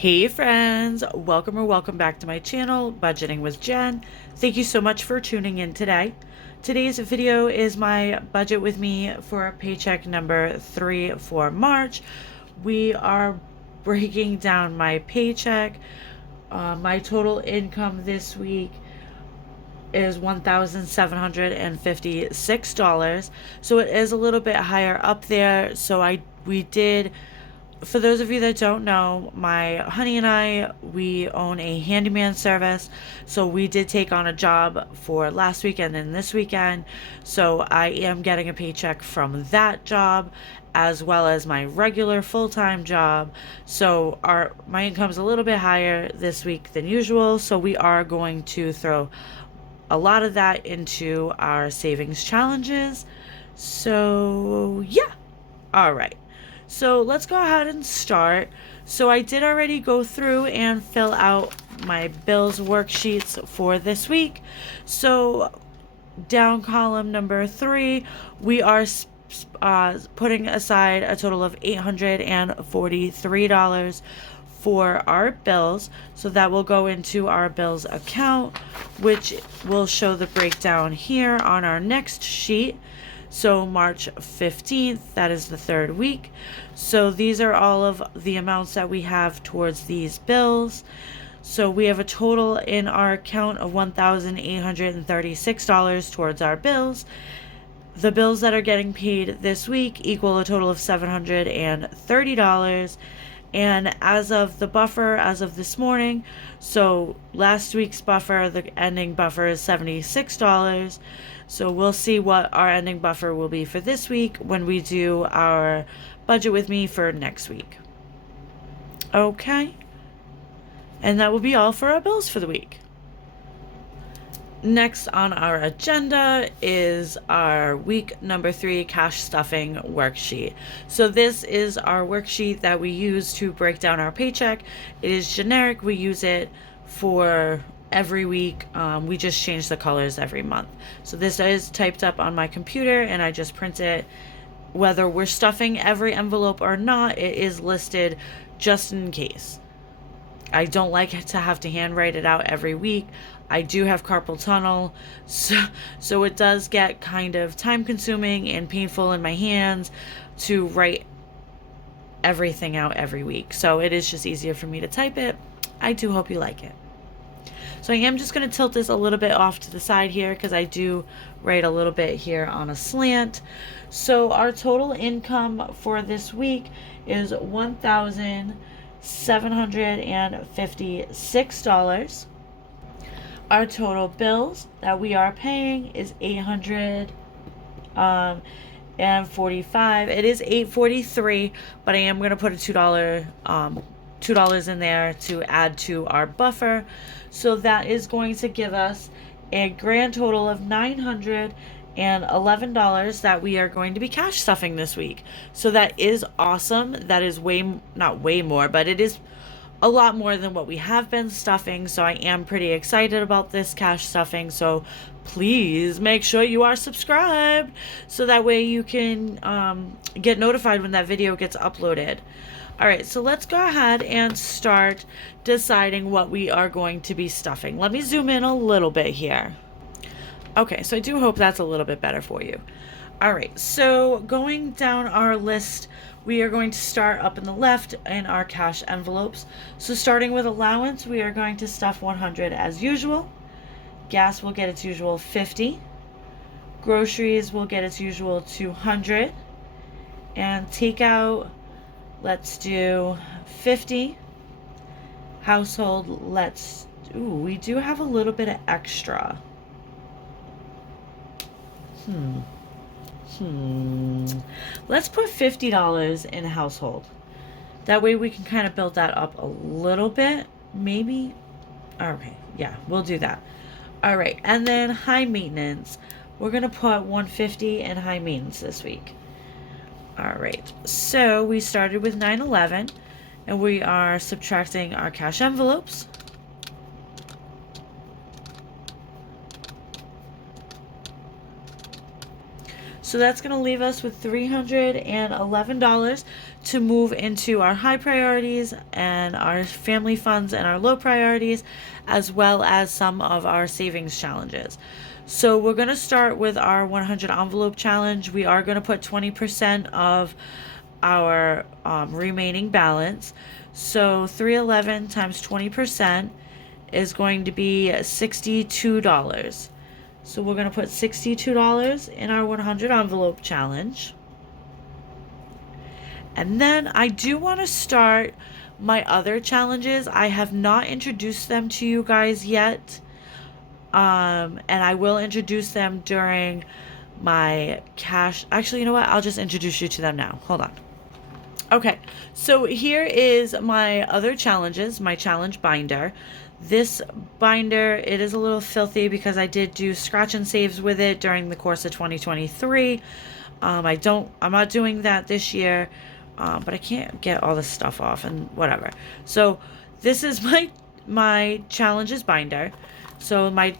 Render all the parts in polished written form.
Hey friends, welcome back to my channel, Budgeting with Jen. Thank you so much for tuning in today. Today's video is my budget with me for paycheck number 3 for March. We are breaking down my paycheck. My total income this week is $1,756. So it is a little bit higher up there. So we did, for those of you that don't know, my honey and I, we own a handyman service. So we did take on a job for last weekend and this weekend. So I am getting a paycheck from that job as well as my regular full-time job. So my income's a little bit higher this week than usual. So we are going to throw a lot of that into our savings challenges. So yeah. All right. So let's go ahead and start. So I did already go through and fill out my bills worksheets for this week. So down column number 3, we are putting aside a total of $843 for our bills. So that will go into our bills account, which will show the breakdown here on our next sheet. So March 15th, that is the 3rd week. So these are all of the amounts that we have towards these bills. So we have a total in our account of $1,836 towards our bills. The bills that are getting paid this week equal a total of $730. And as of the buffer, as of this morning, so last week's buffer, the ending buffer is $76. So we'll see what our ending buffer will be for this week when we do our budget with me for next week. Okay. And that will be all for our bills for the week. Next on our agenda is our week number 3 cash stuffing worksheet. So this is our worksheet that we use to break down our paycheck. It is generic. We use it for every week. We just change the colors every month. So this is typed up on my computer and I just print it. Whether we're stuffing every envelope or not, it is listed just in case. I don't like to have to handwrite it out every week. I do have carpal tunnel, so it does get kind of time consuming and painful in my hands to write everything out every week. So it is just easier for me to type it. I do hope you like it. So I am just going to tilt this a little bit off to the side here because I do write a little bit here on a slant. So our total income for this week is $1,756. Our total bills that we are paying is $845. It is $843, but I am going to put a $2 in there to add to our buffer. So that is going to give us a grand total of $911 that we are going to be cash stuffing this week. So that is awesome. That is not way more, but it is a lot more than what we have been stuffing. So I am pretty excited about this cash stuffing. So please make sure you are subscribed so that way you can get notified when that video gets uploaded. All right, so let's go ahead and start deciding what we are going to be stuffing. Let me zoom in a little bit here. Okay, so I do hope that's a little bit better for you. All right, so going down our list, we are going to start up in the left in our cash envelopes. So starting with allowance, we are going to stuff 100 as usual. Gas will get its usual 50. Groceries will get its usual 200. And takeout, let's do 50. Household, we do have a little bit of extra. Let's put $50 in household. That way we can kind of build that up a little bit, maybe. Okay, yeah, we'll do that. All right, and then high maintenance. We're going to put $150 in high maintenance this week. All right, so we started with $911, and we are subtracting our cash envelopes. So that's going to leave us with $311 to move into our high priorities and our family funds and our low priorities, as well as some of our savings challenges. So we're going to start with our 100 envelope challenge. We are going to put 20% of our remaining balance. So 311 times 20% is going to be $62. So we're going to put $62 in our 100 envelope challenge. And then I do want to start my other challenges. I have not introduced them to you guys yet. And I will introduce them during my cash. Actually, you know what? I'll just introduce you to them now. Hold on. Okay, so here is my other challenges, my challenge binder. This binder, it is a little filthy because I did do scratch and saves with it during the course of 2023. I'm not doing that this year, but I can't get all this stuff off and whatever. So this is my challenges binder. So my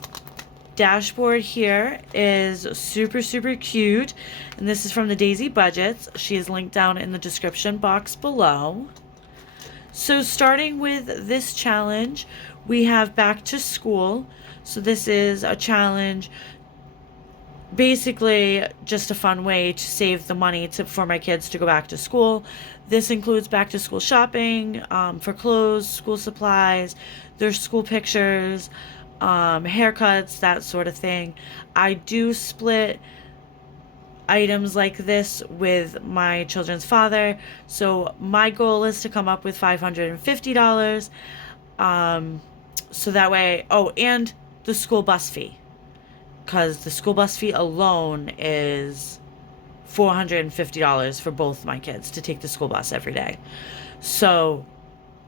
dashboard here is super, super cute. And this is from the Daisy Budgets. She is linked down in the description box below. So starting with this challenge, we have back to school. So this is a challenge, basically just a fun way to save the money for my kids to go back to school. This includes back to school shopping for clothes, school supplies, their school pictures, haircuts, that sort of thing. I do split items like this with my children's father. So my goal is to come up with $550. So that way, and the school bus fee, because the school bus fee alone is $450 for both my kids to take the school bus every day. So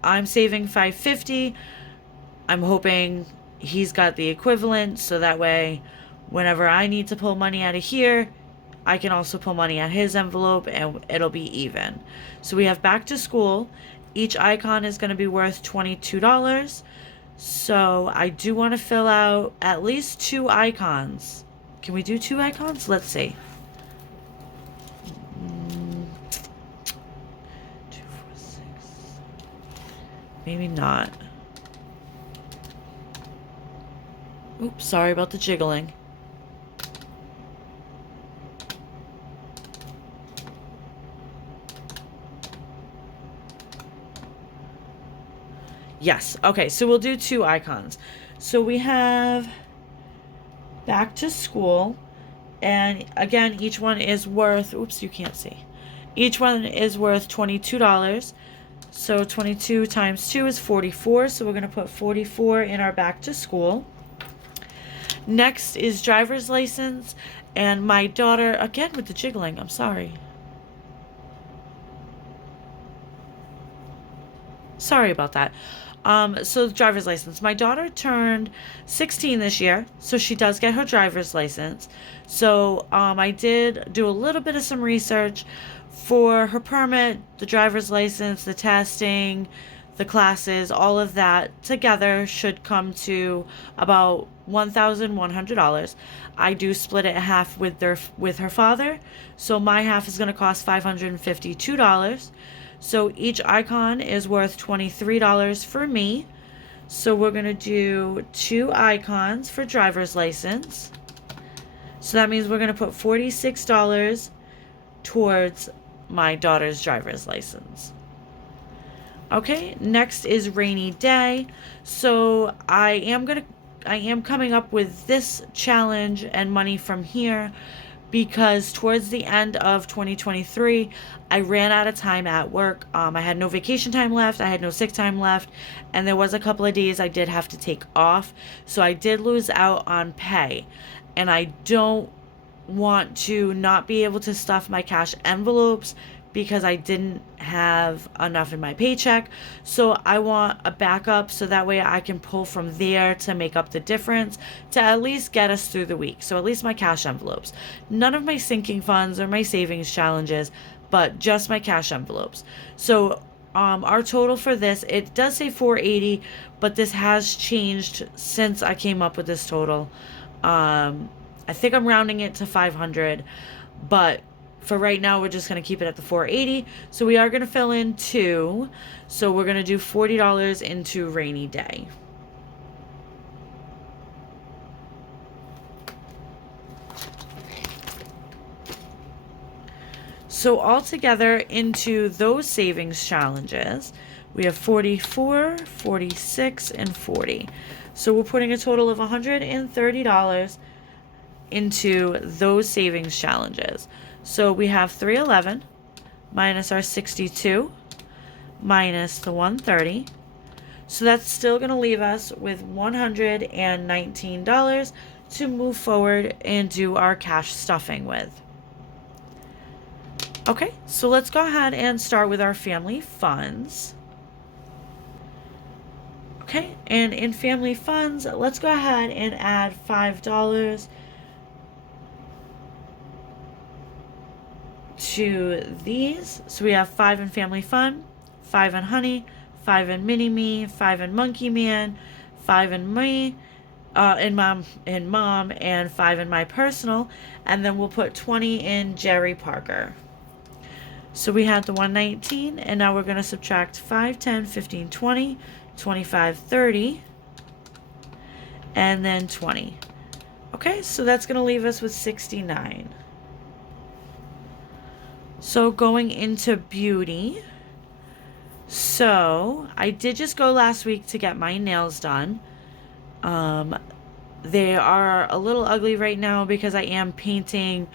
I'm saving $550. I'm hoping he's got the equivalent, so that way whenever I need to pull money out of here, I can also pull money out of his envelope and it'll be even. So we have back to school. Each icon is going to be worth $22. So I do want to fill out at least 2 icons. Can we do 2 icons? Let's see. 2, 4, 6. Maybe not. Oops, sorry about the jiggling. Yes, okay, so we'll do 2 icons. So we have back to school, and again, each one is worth, oops, you can't see. Each one is worth $22. So 22 times 2 is 44, so we're going to put 44 in our back to school. Next is driver's license, and my daughter, again with the jiggling, I'm sorry. Sorry about that. So driver's license. My daughter turned 16 this year, so she does get her driver's license. So I did do a little bit of some research for her permit, the driver's license, the testing, the classes, all of that together should come to about $1,100. I do split it in half with her father, so my half is going to cost $552. So each icon is worth $23 for me. So we're going to do 2 icons for driver's license. So that means we're going to put $46 towards my daughter's driver's license. Okay, next is rainy day. So I am coming up with this challenge and money from here because towards the end of 2023, I ran out of time at work. I had no vacation time left. I had no sick time left. And there was a couple of days I did have to take off. So I did lose out on pay. And I don't want to not be able to stuff my cash envelopes because I didn't have enough in my paycheck. So I want a backup so that way I can pull from there to make up the difference to at least get us through the week. So at least my cash envelopes. None of my sinking funds or my savings challenges, but just my cash envelopes. So our total for this, it does say $480, but this has changed since I came up with this total. I think I'm rounding it to $500. but for right now, we're just going to keep it at the $480. So we are going to fill in 2. So we're going to do $40 into rainy day. So altogether into those savings challenges, we have 44, 46, and 40. So we're putting a total of $130 into those savings challenges. So we have 311 minus our 62 minus the 130. So that's still going to leave us with $119 to move forward and do our cash stuffing with. Okay, so let's go ahead and start with our family funds. Okay, and in family funds, let's go ahead and add $5 to these. So we have 5 in family fun, 5 in honey, 5 in mini me, 5 in monkey man, 5 in me, in mom, and 5 in my personal, and then we'll put 20 in Jerry Parker. So we had the 119, and now we're going to subtract 5, 10, 15, 20, 25, 30, and then 20. Okay, so that's going to leave us with 69. So going into beauty. So I did just go last week to get my nails done. They are a little ugly right now because I am painting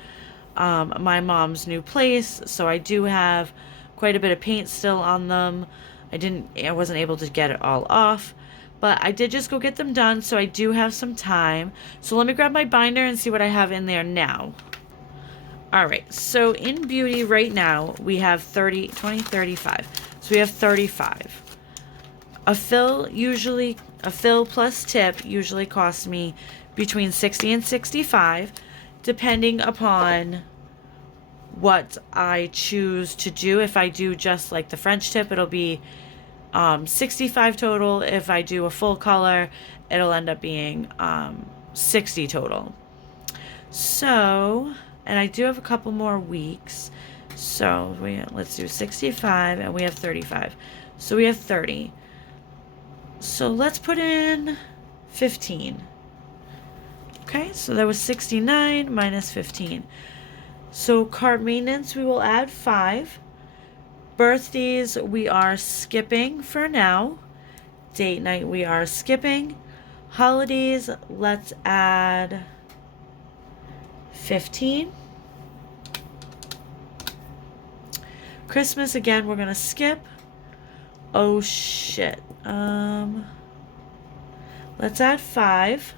my mom's new place, so I do have quite a bit of paint still on them. I wasn't able to get it all off, but I did just go get them done, so I do have some time. So let me grab my binder and see what I have in there now. Alright, so in beauty right now, we have 30, 20, 35. So we have 35. A fill plus tip usually costs me between 60 and 65. Depending upon what I choose to do. If I do just like the French tip, it'll be 65 total. If I do a full color, it'll end up being 60 total. So, and I do have a couple more weeks. So let's do 65 and we have 35. So we have 30. So let's put in 15. Okay, so that was 69 minus 15. So card maintenance, we will add 5. Birthdays, we are skipping for now. Date night, we are skipping. Holidays, let's add 15. Christmas, again, we're going to skip. Oh, shit. Let's add 5.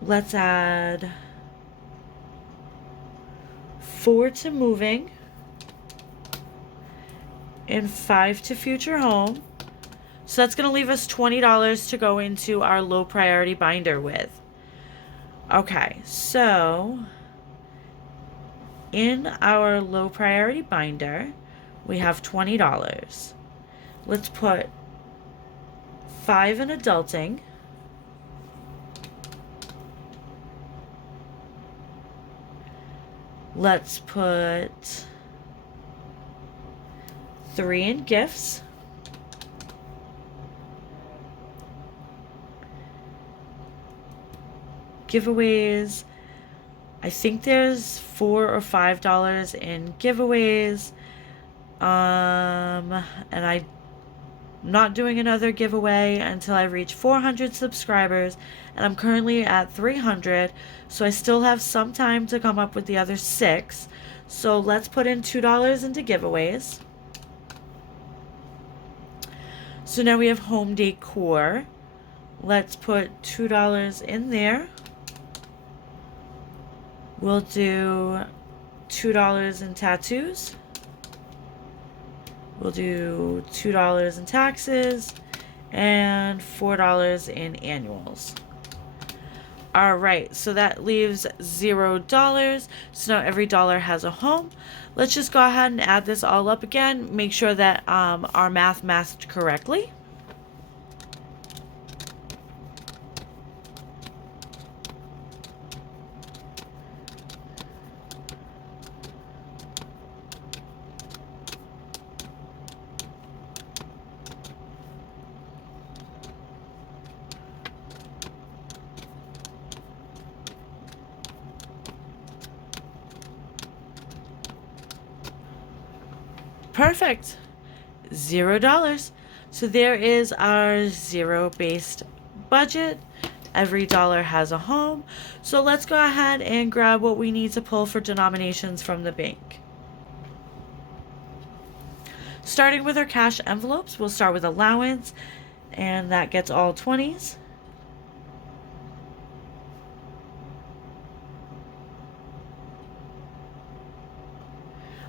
Let's add 4 to moving and 5 to future home. So that's going to leave us $20 to go into our low priority binder with. Okay, so in our low priority binder, we have $20. Let's put 5 in adulting. Let's put 3 in gifts. Giveaways. I think there's $4 or $5 in giveaways. And I'm not doing another giveaway until I reach 400 subscribers, and I'm currently at 300, so I still have some time to come up with the other 6. So let's put in $2 into giveaways. So now we have home decor. Let's put $2 in there. We'll do $2 in tattoos. We'll do $2 in taxes and $4 in annuals. All right, so that leaves $0. So now every dollar has a home. Let's just go ahead and add this all up again. Make sure that our math matched correctly. Perfect. $0. So there is our zero-based budget. Every dollar has a home. So let's go ahead and grab what we need to pull for denominations from the bank. Starting with our cash envelopes, we'll start with allowance, and that gets all 20s.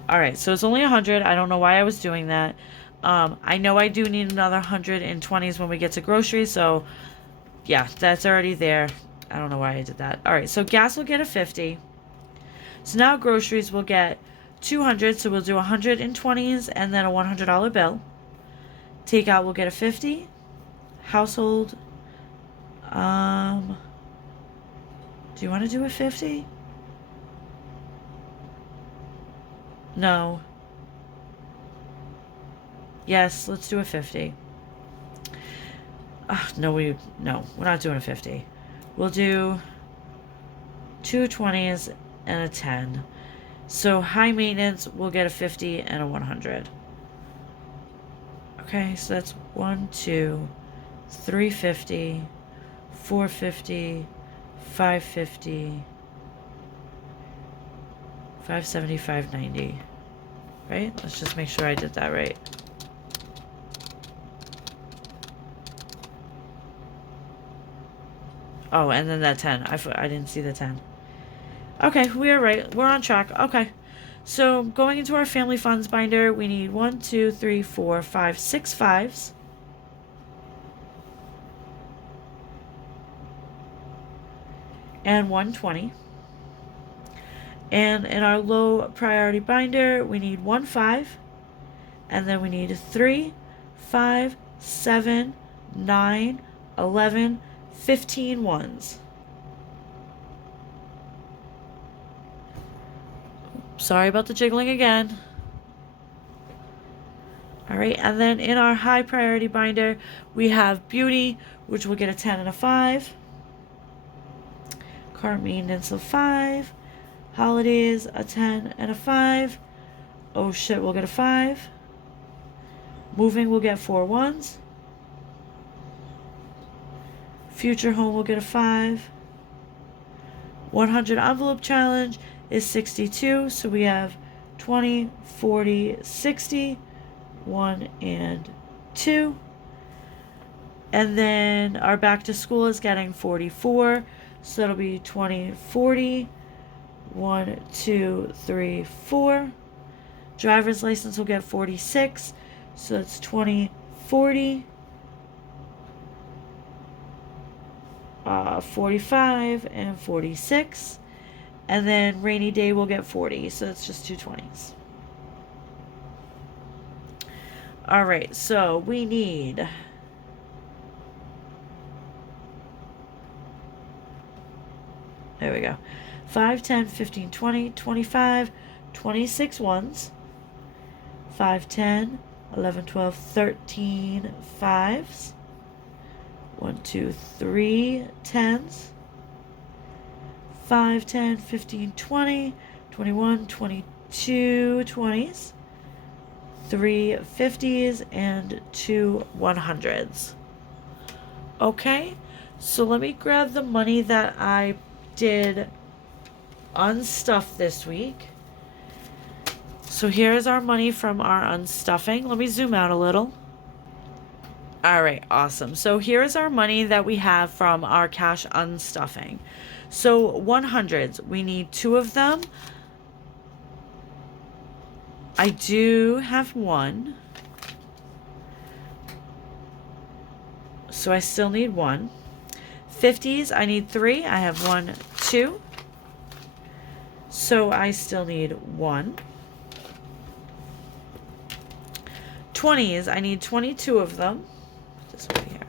All right, so it's only 100. I don't know why I was doing that. I know I do need another 100 in 20s when we get to groceries, so yeah, that's already there. I don't know why I did that. All right, so gas will get a 50. So now groceries will get 200, so we'll do 100 in 20s and then a $100 bill. Takeout will get a 50. Household, do you want to do a 50? No. Yes, let's do a 50. No, we're not doing a 50. We'll do 2 20s and a 10. So high maintenance will get a 50 and a 100. Okay, so that's 1, 2, 350, 450, 550, 570, 590. Right? Let's just make sure I did that right. Oh, and then that 10. I didn't see the 10. Okay, we are right. We're on track. Okay. So going into our family funds binder, we need 1, 2, 3, 4, 5, 6 fives. And 120. And in our low priority binder, we need 1 5. And then we need 3, 5, 7, 9, 11, 15 ones. Sorry about the jiggling again. All right, and then in our high priority binder, we have beauty, which will get a 10 and a 5. Car maintenance of 5. Holidays, a 10 and a 5. Oh shit, we'll get a 5. Moving will get 4 ones. Future home will get a 5. 100 envelope challenge is 62. So we have 20, 40, 60, 1 and 2. And then our back to school is getting 44. So that'll be 20, 40, 1, 2, 3, 4. Driver's license will get 46. So that's 20, 40. 45 and 46, and then rainy day will get 40, so it's just 2 20s. All right, so we need there we go 5 10 15 20 25 26 ones, 5 10 11 12 13 fives, 1 2 3 10s, 5 10 15 20 21 22 20s, 3 50s and 2 100s. Okay, so let me grab the money that I did unstuff this week. So here's our money from our unstuffing. Let me zoom out a little. All right, awesome. So here's our money that we have from our cash unstuffing. So 100s, we need 2 of them. I do have 1. So I still need 1. 50s, I need 3. I have 1, 2. So I still need 1. 20s, I need 22 of them. This one here.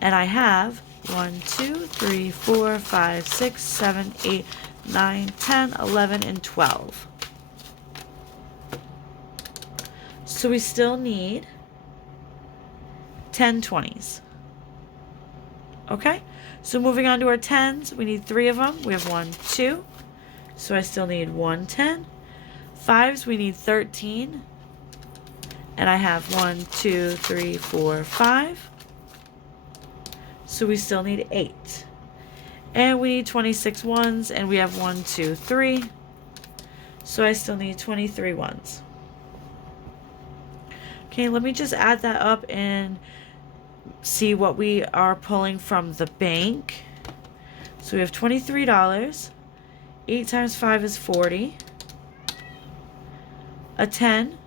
And I have 1, 2, 3, 4, 5, 6, 7, 8, 9, 10, 11, and 12. So we still need 10 20s. Okay, so moving on to our 10s, we need 3 of them. We have 1, 2. So I still need 1 10. 5s, we need 13. And I have 1, 2, 3, 4, 5. So we still need 8. And we need 26 ones, and we have 1, 2, 3. So I still need 23 ones. Okay, let me just add that up and see what we are pulling from the bank. So we have $23. 8 times 5 is 40. A 10.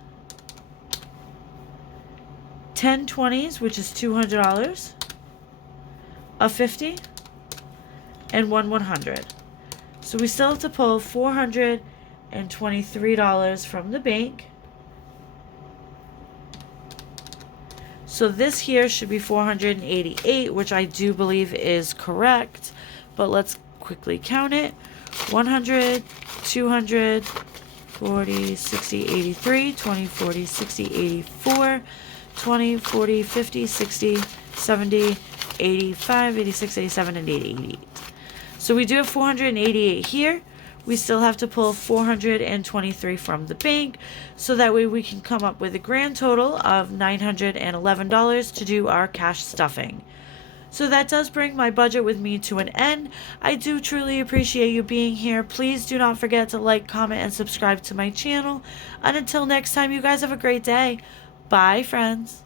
10 20s, which is $200. A 50. And 1 100. So we still have to pull $423 from the bank. So this here should be 488, which I do believe is correct. But let's quickly count it. 100, 200, 40, 60, 83, 20, 40, 60, 84, 20, 40, 50, 60, 70, 85, 86, 87, and 88. So we do have 488 here. We still have to pull 423 from the bank, so that way we can come up with a grand total of $911 to do our cash stuffing. So that does bring my budget with me to an end. I do truly appreciate you being here. Please do not forget to like, comment, and subscribe to my channel. And until next time, you guys have a great day. Bye, friends.